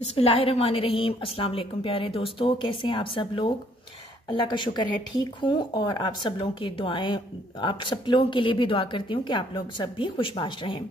बिस्मिल्लाहिर्रहमानिर्रहीम। अस्सलाम वालेकुम प्यारे दोस्तों, कैसे हैं आप सब लोग। अल्लाह का शुक्र है ठीक हूँ और आप सब लोगों की दुआएं, आप सब लोगों के लिए भी दुआ करती हूँ कि आप लोग सब भी खुशबाश रहें।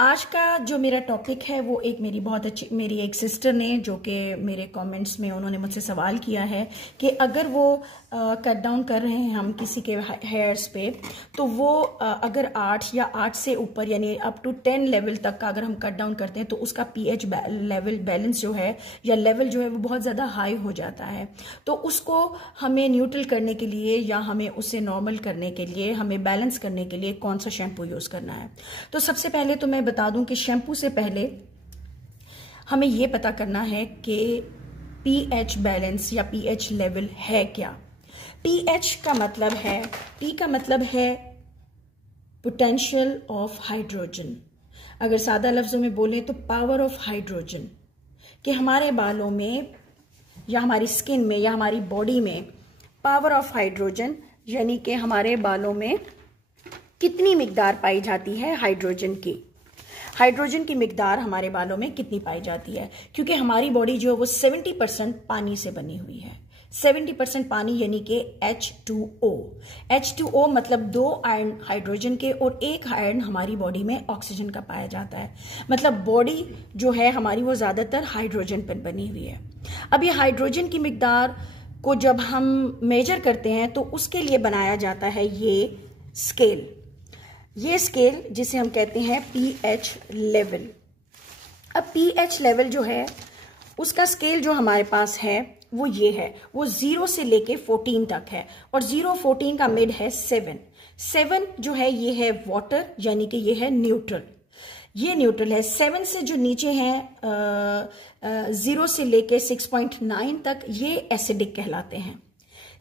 आज का जो मेरा टॉपिक है वो मेरी बहुत अच्छी मेरी एक सिस्टर ने, जो कि मेरे कमेंट्स में उन्होंने मुझसे सवाल किया है कि अगर वो कट डाउन कर रहे हैं हम किसी के हेयर्स पे, तो वो अगर 8 या 8 से ऊपर यानी अप टू 10 लेवल तक का अगर हम कट डाउन करते हैं तो उसका पीएच लेवल बैलेंस जो है या लेवल जो है वो बहुत ज़्यादा हाई हो जाता है। तो उसको हमें न्यूट्रल करने के लिए या हमें उसे नॉर्मल करने के लिए, हमें बैलेंस करने के लिए कौन सा शैम्पू यूज़ करना है। तो सबसे पहले तो मैं बता दूं कि शैम्पू से पहले हमें ये पता करना है कि पीएच बैलेंस या पीएच लेवल है क्या। पीएच का मतलब है, पी का मतलब है पोटेंशियल ऑफ हाइड्रोजन। अगर सादा लफ्जों में बोले तो पावर ऑफ हाइड्रोजन, कि हमारे बालों में या हमारी स्किन में या हमारी बॉडी में पावर ऑफ हाइड्रोजन यानी कि हमारे बालों में कितनी मिकदार पाई जाती है हाइड्रोजन की। हाइड्रोजन की मिकदार हमारे बालों में कितनी पाई जाती है, क्योंकि हमारी बॉडी जो है वो 70% पानी से बनी हुई है। 70% पानी यानी कि H2O। H2O मतलब 2 आयरन हाइड्रोजन के और 1 आयरन हमारी बॉडी में ऑक्सीजन का पाया जाता है। मतलब बॉडी जो है हमारी वो ज़्यादातर हाइड्रोजन पर बनी हुई है। अब ये हाइड्रोजन की मिकदार को जब हम मेजर करते हैं तो उसके लिए बनाया जाता है ये स्केल। ये स्केल जिसे हम कहते हैं पीएच लेवल। अब पीएच लेवल जो है उसका स्केल जो हमारे पास है वो ये है, वो 0 से लेके 14 तक है और 0-14 का मिड है 7। 7 जो है ये है वाटर यानी कि ये है न्यूट्रल, ये न्यूट्रल है। 7 से जो नीचे हैं 0 से लेके 6.9 तक ये एसिडिक कहलाते हैं।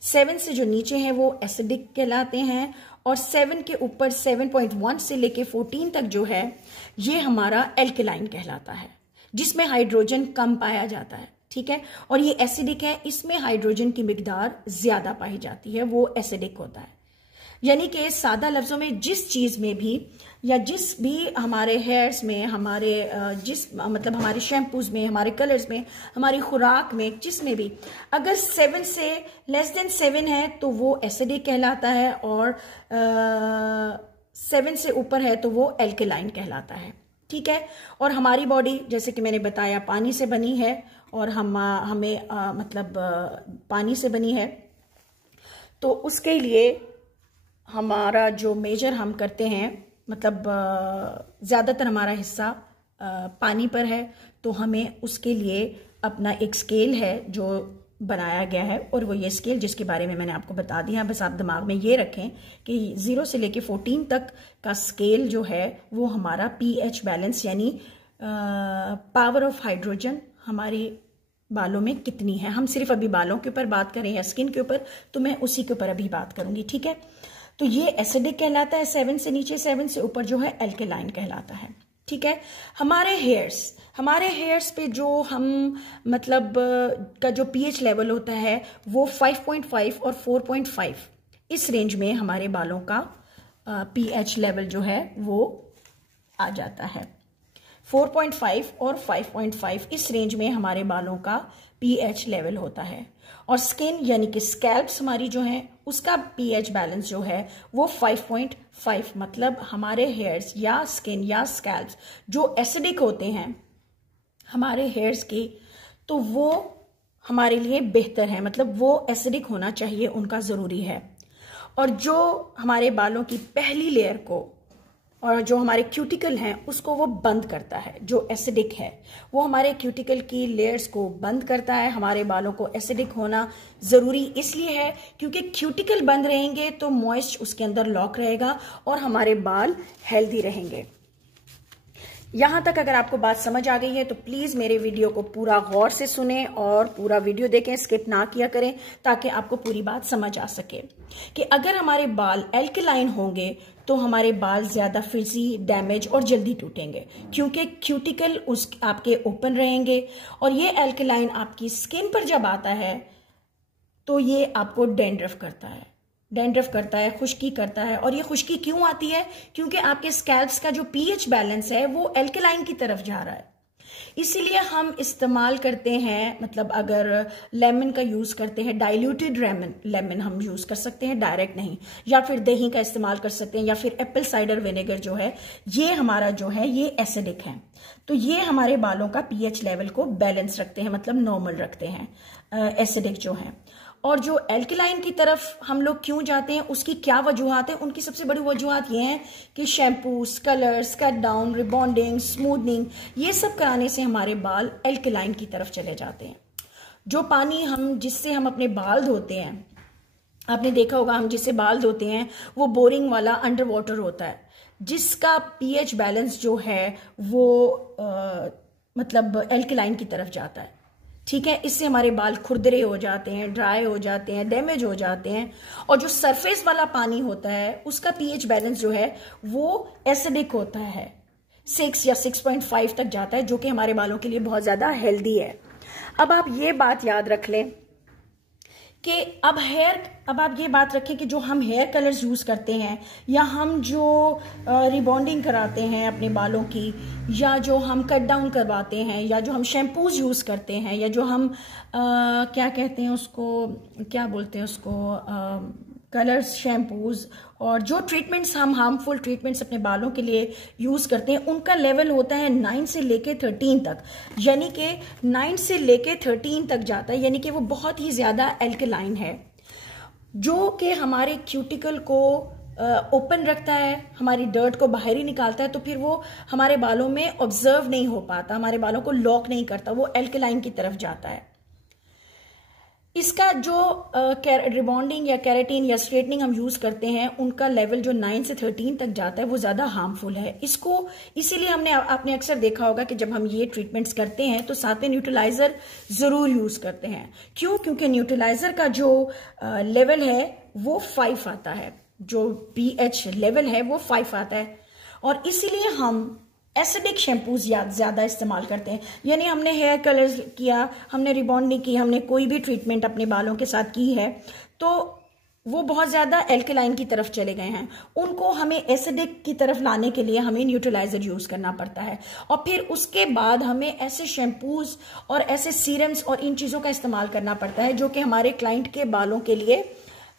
7 से जो नीचे हैं वो एसिडिक कहलाते हैं और 7 के ऊपर 7.1 से लेके 14 तक जो है ये हमारा एल्कलाइन कहलाता है, जिसमें हाइड्रोजन कम पाया जाता है। ठीक है, और ये एसिडिक है, इसमें हाइड्रोजन की मिकदार ज्यादा पाई जाती है, वो एसिडिक होता है। यानी कि सादा लफ्जों में जिस चीज में भी या जिस भी हमारे हेयर्स में, हमारे मतलब हमारे शैम्पूज में, हमारे कलर्स में, हमारी खुराक में, जिसमें भी अगर 7 से लेस देन 7 है तो वो एसिडिक कहलाता है और 7 से ऊपर है तो वो एल्कलाइन कहलाता है। ठीक है, और हमारी बॉडी जैसे कि मैंने बताया पानी से बनी है और हमें मतलब पानी से बनी है, तो उसके लिए हमारा जो मेजर हम करते हैं मतलब ज़्यादातर हमारा हिस्सा पानी पर है, तो हमें उसके लिए अपना एक स्केल है जो बनाया गया है और वो ये स्केल जिसके बारे में मैंने आपको बता दिया। बस आप दिमाग में ये रखें कि 0 से लेके 14 तक का स्केल जो है वो हमारा पीएच बैलेंस यानी पावर ऑफ हाइड्रोजन हमारे बालों में कितनी है। हम सिर्फ अभी बालों के ऊपर बात करें या स्किन के ऊपर, तो मैं उसी के ऊपर अभी बात करूंगी। ठीक है, तो ये एसिडिक कहलाता है 7 से नीचे, 7 से ऊपर जो है एल्कलाइन कहलाता है। ठीक है, हमारे हेयर्स पे जो हम मतलब का जो पीएच लेवल होता है वो 5.5 और 4.5 इस रेंज में हमारे बालों का पीएच लेवल जो है वो आ जाता है। 4.5 और 5.5 इस रेंज में हमारे बालों का पीएच लेवल होता है। और स्किन यानी कि स्कैल्प्स हमारी जो है उसका पीएच बैलेंस जो है वो 5.5, मतलब हमारे हेयर्स या स्किन या स्कैल्प्स जो एसिडिक होते हैं हमारे हेयर्स के, तो वो हमारे लिए बेहतर है, मतलब वो एसिडिक होना चाहिए, उनका ज़रूरी है। और जो हमारे बालों की पहली लेयर को और जो हमारे क्यूटिकल हैं उसको वो बंद करता है, जो एसिडिक है वो हमारे क्यूटिकल की लेयर्स को बंद करता है। हमारे बालों को एसिडिक होना ज़रूरी इसलिए है क्योंकि क्यूटिकल बंद रहेंगे तो मॉइस्ट उसके अंदर लॉक रहेगा और हमारे बाल हेल्दी रहेंगे। यहाँ तक अगर आपको बात समझ आ गई है तो प्लीज़ मेरे वीडियो को पूरा गौर से सुने और पूरा वीडियो देखें, स्किप ना किया करें, ताकि आपको पूरी बात समझ आ सके कि अगर हमारे बाल एल्कलाइन होंगे तो हमारे बाल ज़्यादा फ्रिजी, डैमेज और जल्दी टूटेंगे, क्योंकि क्यूटिकल आपके ओपन रहेंगे। और ये एल्कलाइन आपकी स्किन पर जब आता है तो ये आपको डैंड्रफ करता है, खुश्की करता है। और ये खुश्की क्यों आती है? क्योंकि आपके स्कैल्प्स का जो पीएच बैलेंस है वो एल्कलाइन की तरफ जा रहा है। इसीलिए हम इस्तेमाल करते हैं, मतलब अगर लेमन का यूज़ करते हैं, डाइल्यूटेड लेमन हम यूज़ कर सकते हैं, डायरेक्ट नहीं, या फिर दही का इस्तेमाल कर सकते हैं, या फिर एप्पल साइडर विनेगर जो है ये हमारा जो है ये एसिडिक है। तो ये हमारे बालों का पीएच लेवल को बैलेंस रखते हैं, मतलब नॉर्मल रखते हैं एसिडिक जो है। और जो एल्कलाइन की तरफ हम लोग क्यों जाते हैं, उसकी क्या वजूहत है? उनकी सबसे बड़ी वजूहत ये है कि shampoos, colours, cut down, rebonding, smoothening, ये सब कराने से हमारे बाल एल्कलाइन की तरफ चले जाते हैं। जो पानी जिससे हम अपने बाल धोते हैं, आपने देखा होगा हम जिससे बाल धोते हैं वो बोरिंग वाला अंडर वाटर होता है, जिसका पीएच बैलेंस जो है वो मतलब एल्कलाइन की तरफ जाता है। ठीक है, इससे हमारे बाल खुरदरे हो जाते हैं, ड्राई हो जाते हैं, डैमेज हो जाते हैं। और जो सरफेस वाला पानी होता है उसका पीएच बैलेंस जो है वो एसिडिक होता है, 6 या 6.5 तक जाता है, जो कि हमारे बालों के लिए बहुत ज्यादा हेल्दी है। अब आप ये बात याद रख लें कि अब आप ये बात रखें कि जो हम हेयर कलर्स यूज़ करते हैं, या हम जो रिबॉन्डिंग कराते हैं अपने बालों की, या जो हम कट डाउन करवाते हैं, या जो हम शैम्पूज यूज़ करते हैं, या जो हम क्या कहते हैं उसको, क्या बोलते हैं उसको, कलर्स, शैम्पूज, और जो ट्रीटमेंट्स हम हार्मफुल ट्रीटमेंट्स अपने बालों के लिए यूज़ करते हैं, उनका लेवल होता है 9 से लेके 13 तक, यानी कि 9 से लेके 13 तक जाता है, यानी कि वो बहुत ही ज़्यादा एल्कलाइन है, जो कि हमारे क्यूटिकल को ओपन रखता है, हमारी डर्ट को बाहर ही निकालता है। तो फिर वो हमारे बालों में ऑब्जर्व नहीं हो पाता, हमारे बालों को लॉक नहीं करता, वो एल्कलाइन की तरफ जाता है। इसका जो रिबॉन्डिंग या केराटिन या स्ट्रेटनिंग हम यूज करते हैं, उनका लेवल जो 9 से 13 तक जाता है वो ज्यादा हार्मफुल है। इसको इसीलिए आपने अक्सर देखा होगा कि जब हम ये ट्रीटमेंट्स करते हैं तो साथ में न्यूट्रलाइजर जरूर यूज करते हैं। क्यों? क्योंकि न्यूट्रलाइजर का जो लेवल है वो 5 आता है, जो पीएच लेवल है वो 5 आता है, और इसीलिए हम एसिडिक शैम्पूज ज्यादा इस्तेमाल करते हैं। यानी हमने हेयर कलर किया, हमने रिबॉन्डिंग की, हमने कोई भी ट्रीटमेंट अपने बालों के साथ की है, तो वो बहुत ज्यादा एल्कलाइन की तरफ चले गए हैं, उनको हमें एसिडिक की तरफ लाने के लिए हमें न्यूट्रलाइजर यूज करना पड़ता है। और फिर उसके बाद हमें ऐसे शैम्पूज और ऐसे सीरम्स और इन चीजों का इस्तेमाल करना पड़ता है जो कि हमारे क्लाइंट के बालों के लिए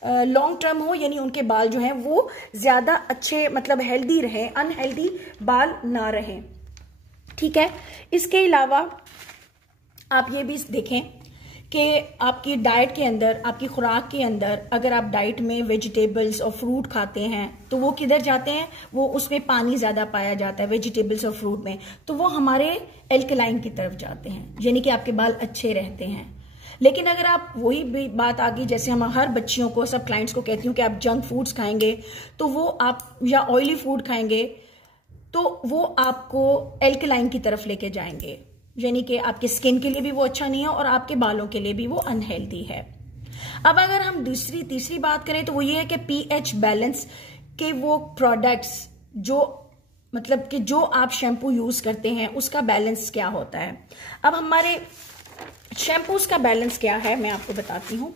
लॉन्ग टर्म हो, यानी उनके बाल जो हैं वो ज्यादा अच्छे, मतलब हेल्दी रहे, अनहेल्दी बाल ना रहे। ठीक है, इसके अलावा आप ये भी देखें कि आपकी डाइट के अंदर, आपकी खुराक के अंदर, अगर आप डाइट में वेजिटेबल्स और फ्रूट खाते हैं तो वो किधर जाते हैं, वो उसमें पानी ज्यादा पाया जाता है वेजिटेबल्स और फ्रूट में, तो वो हमारे एल्कलाइन की तरफ जाते हैं, यानी कि आपके बाल अच्छे रहते हैं। लेकिन अगर आप वही बात आ गई, जैसे हम हर बच्चियों को, सब क्लाइंट्स को कहती हूँ कि आप जंक फूड्स खाएंगे तो वो आप, या ऑयली फूड खाएंगे तो वो आपको एल्कलाइन की तरफ लेके जाएंगे, यानी कि आपके स्किन के लिए भी वो अच्छा नहीं है और आपके बालों के लिए भी वो अनहेल्दी है। अब अगर हम तीसरी बात करें तो वो ये है कि पीएच बैलेंस के वो प्रोडक्ट्स जो, मतलब कि जो आप शैम्पू यूज करते हैं उसका बैलेंस क्या होता है। अब हमारे शैम्पूज का बैलेंस क्या है मैं आपको बताती हूँ।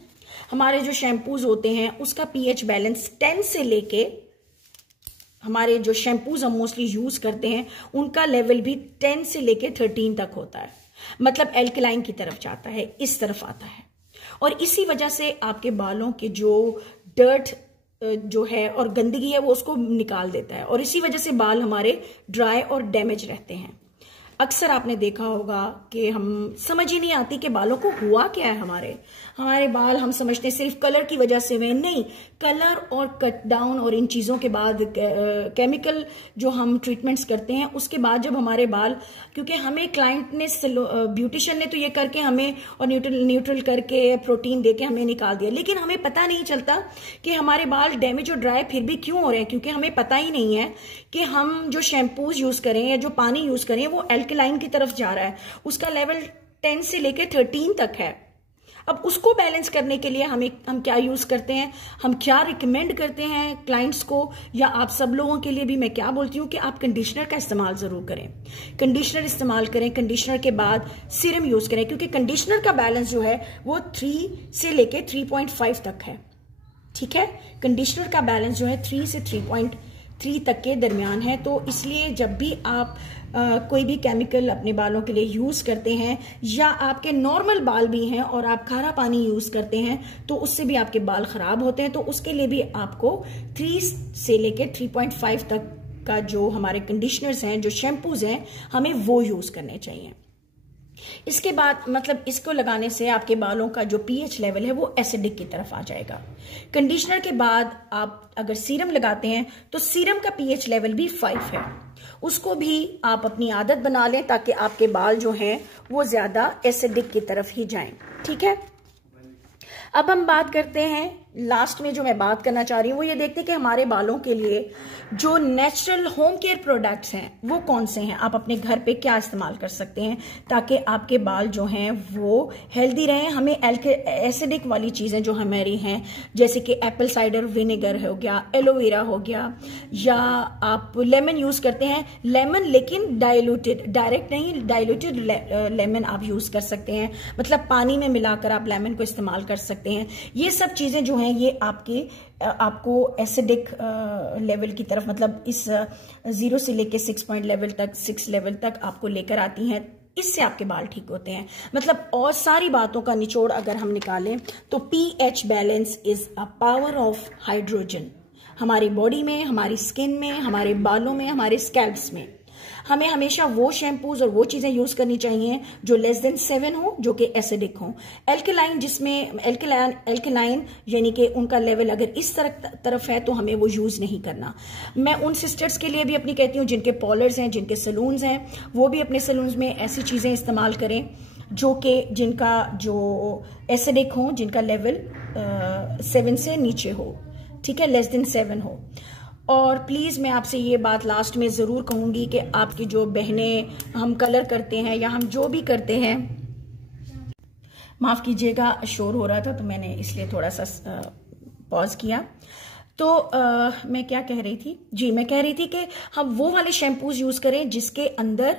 हमारे जो शैम्पूज होते हैं उसका पीएच बैलेंस 10 से लेके, हमारे जो शैम्पूज हम मोस्टली यूज करते हैं उनका लेवल भी 10 से लेके 13 तक होता है, मतलब एल्कलाइन की तरफ जाता है, इस तरफ आता है। और इसी वजह से आपके बालों के जो डर्ट जो है और गंदगी है वो उसको निकाल देता है, और इसी वजह से बाल हमारे ड्राई और डैमेज रहते हैं। अक्सर आपने देखा होगा कि हम समझ ही नहीं आती कि बालों को हुआ क्या है। हमारे बाल हम समझते हैं सिर्फ कलर की वजह से हुए, नहीं, कलर और कट डाउन और इन चीज़ों के बाद केमिकल जो हम ट्रीटमेंट्स करते हैं उसके बाद जब हमारे बाल, क्योंकि हमें क्लाइंट ने, ब्यूटिशियन ने तो ये करके हमें और न्यूट्रल करके प्रोटीन देके हमें निकाल दिया, लेकिन हमें पता नहीं चलता कि हमारे बाल डैमेज और ड्राई फिर भी क्यों हो रहे हैं, क्योंकि हमें पता ही नहीं है कि हम जो शैम्पूज यूज करें या जो पानी यूज करें वो एल्कलाइन की तरफ जा रहा है, उसका लेवल 10 से लेकर 13 तक है। अब उसको बैलेंस करने के लिए हम क्या यूज करते हैं, हम क्या रिकमेंड करते हैं क्लाइंट्स को, या आप सब लोगों के लिए भी मैं क्या बोलती हूँ कि आप कंडीशनर का इस्तेमाल जरूर करें। कंडीशनर इस्तेमाल करें, कंडीशनर के बाद सीरम यूज करें, क्योंकि कंडीशनर का बैलेंस जो है वो 3 से लेके 3.5 तक है। ठीक है, कंडीशनर का बैलेंस जो है 3 से 3 तक के दरमियान है। तो इसलिए जब भी आप कोई भी केमिकल अपने बालों के लिए यूज़ करते हैं, या आपके नॉर्मल बाल भी हैं और आप खारा पानी यूज़ करते हैं, तो उससे भी आपके बाल ख़राब होते हैं। तो उसके लिए भी आपको 3 से लेके 3.5 तक का जो हमारे कंडीशनर्स हैं, जो शैम्पूज हैं, हमें वो यूज़ करने चाहिए। इसके बाद मतलब इसको लगाने से आपके बालों का जो पीएच लेवल है वो एसिडिक की तरफ आ जाएगा। कंडीशनर के बाद आप अगर सीरम लगाते हैं तो सीरम का पीएच लेवल भी 5 है। उसको भी आप अपनी आदत बना लें ताकि आपके बाल जो हैं वो ज्यादा एसिडिक की तरफ ही जाएं। ठीक है, अब हम बात करते हैं, लास्ट में जो मैं बात करना चाह रही हूँ वो ये देखते हैं कि हमारे बालों के लिए जो नेचुरल होम केयर प्रोडक्ट्स हैं वो कौन से हैं। आप अपने घर पे क्या इस्तेमाल कर सकते हैं ताकि आपके बाल जो हैं वो हेल्दी रहें। हमें एसिडिक वाली चीज़ें जो हमारी हैं, जैसे कि एप्पल साइडर विनेगर हो गया, एलोवेरा हो गया, या आप लेमन यूज़ करते हैं, लेमन लेकिन डाइल्यूटेड, डायरेक्ट नहीं, डाइल्यूटेड लेमन आप यूज़ कर सकते हैं, मतलब पानी में मिलाकर आप लेमन को इस्तेमाल कर सकते हैं। ये सब चीज़ें जो हैं ये आपको एसिडिक लेवल की तरफ, मतलब इस 0 से लेके 6 लेवल तक आपको लेकर आती हैं। इससे आपके बाल ठीक होते हैं। मतलब और सारी बातों का निचोड़ अगर हम निकालें तो pH balance is a power of hydrogen. हमारी बॉडी में, हमारी स्किन में, हमारे बालों में, हमारे स्कैल्प्स में हमें हमेशा वो शैम्पूज और वो चीजें यूज करनी चाहिए जो लेस देन 7 हो, जो कि एसिडिक हो। एल्कलाइन, जिसमें एल्कलाइन यानी कि उनका लेवल अगर इस तरफ है तो हमें वो यूज नहीं करना। मैं उन सिस्टर्स के लिए भी अपनी कहती हूँ जिनके पॉलर्स हैं, जिनके सलून्स हैं, वो भी अपने सलून्स में ऐसी चीजें इस्तेमाल करें जो कि जिनका जो एसिडिक हो, जिनका लेवल 7 से नीचे हो। ठीक है, लेस देन 7 हो। और प्लीज़ मैं आपसे ये बात लास्ट में ज़रूर कहूँगी कि आपकी जो बहनें, हम कलर करते हैं या हम जो भी करते हैं, माफ़ कीजिएगा शोर हो रहा था तो मैंने इसलिए थोड़ा सा पॉज किया। तो मैं क्या कह रही थी, जी मैं कह रही थी कि हम वो वाले शैम्पूज यूज़ करें जिसके अंदर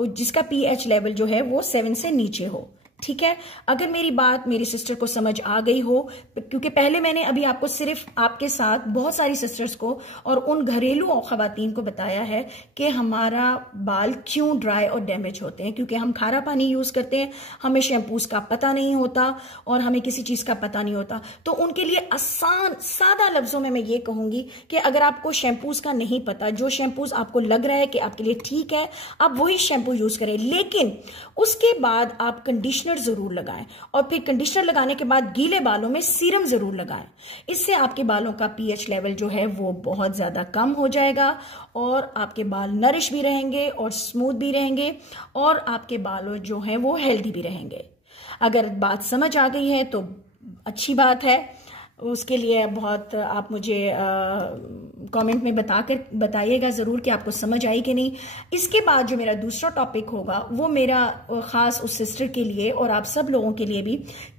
जिसका पीएच लेवल जो है वो 7 से नीचे हो। ठीक है, अगर मेरी बात मेरी सिस्टर को समझ आ गई हो, क्योंकि पहले मैंने अभी आपको सिर्फ आपके साथ बहुत सारी सिस्टर्स को और उन घरेलू खवातीन को बताया है कि हमारा बाल क्यों ड्राई और डैमेज होते हैं, क्योंकि हम खारा पानी यूज करते हैं, हमें शैम्पूज का पता नहीं होता और हमें किसी चीज का पता नहीं होता। तो उनके लिए आसान सादा लफ्जों में मैं ये कहूंगी कि अगर आपको शैम्पूज का नहीं पता, जो शैम्पूज आपको लग रहा है कि आपके लिए ठीक है, आप वही शैम्पू यूज करें, लेकिन उसके बाद आप कंडीशनर जरूर लगाएं और फिर कंडीशनर लगाने के बाद गीले बालों में सीरम जरूर लगाएं। इससे आपके बालों का पीएच लेवल जो है वो बहुत ज्यादा कम हो जाएगा और आपके बाल नरिश भी रहेंगे और स्मूथ भी रहेंगे और आपके बालों जो हैं वो हेल्दी भी रहेंगे। अगर बात समझ आ गई है तो अच्छी बात है, उसके लिए बहुत आप मुझे कमेंट में बताइएगा ज़रूर कि आपको समझ आई कि नहीं। इसके बाद जो मेरा दूसरा टॉपिक होगा वो मेरा ख़ास उस सिस्टर के लिए और आप सब लोगों के लिए भी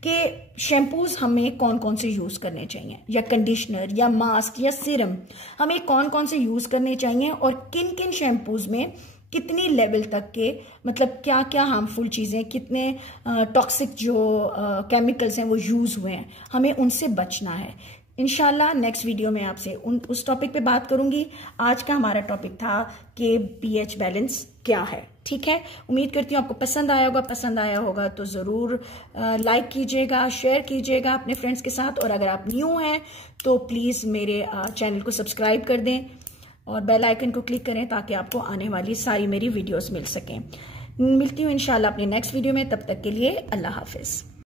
कि शैम्पूज़ हमें कौन कौन से यूज़ करने चाहिए, या कंडीशनर या मास्क या सीरम हमें कौन कौन से यूज़ करने चाहिए और किन किन शैम्पूज़ में कितनी लेवल तक के, मतलब क्या क्या हार्मफुल चीज़ें, कितने टॉक्सिक जो केमिकल्स हैं वो यूज़ हुए हैं, हमें उनसे बचना है। इंशाल्लाह नेक्स्ट वीडियो में आपसे उस टॉपिक पे बात करूंगी। आज का हमारा टॉपिक था कि पीएच बैलेंस क्या है। ठीक है, उम्मीद करती हूँ आपको पसंद आया होगा तो ज़रूर लाइक कीजिएगा, शेयर कीजिएगा अपने फ्रेंड्स के साथ, और अगर आप न्यू हैं तो प्लीज़ मेरे चैनल को सब्सक्राइब कर दें और बेल आइकन को क्लिक करें ताकि आपको आने वाली सारी मेरी वीडियोस मिल सकें। मिलती हूँ इंशाल्लाह अपनी नेक्स्ट वीडियो में, तब तक के लिए अल्लाह हाफिज़।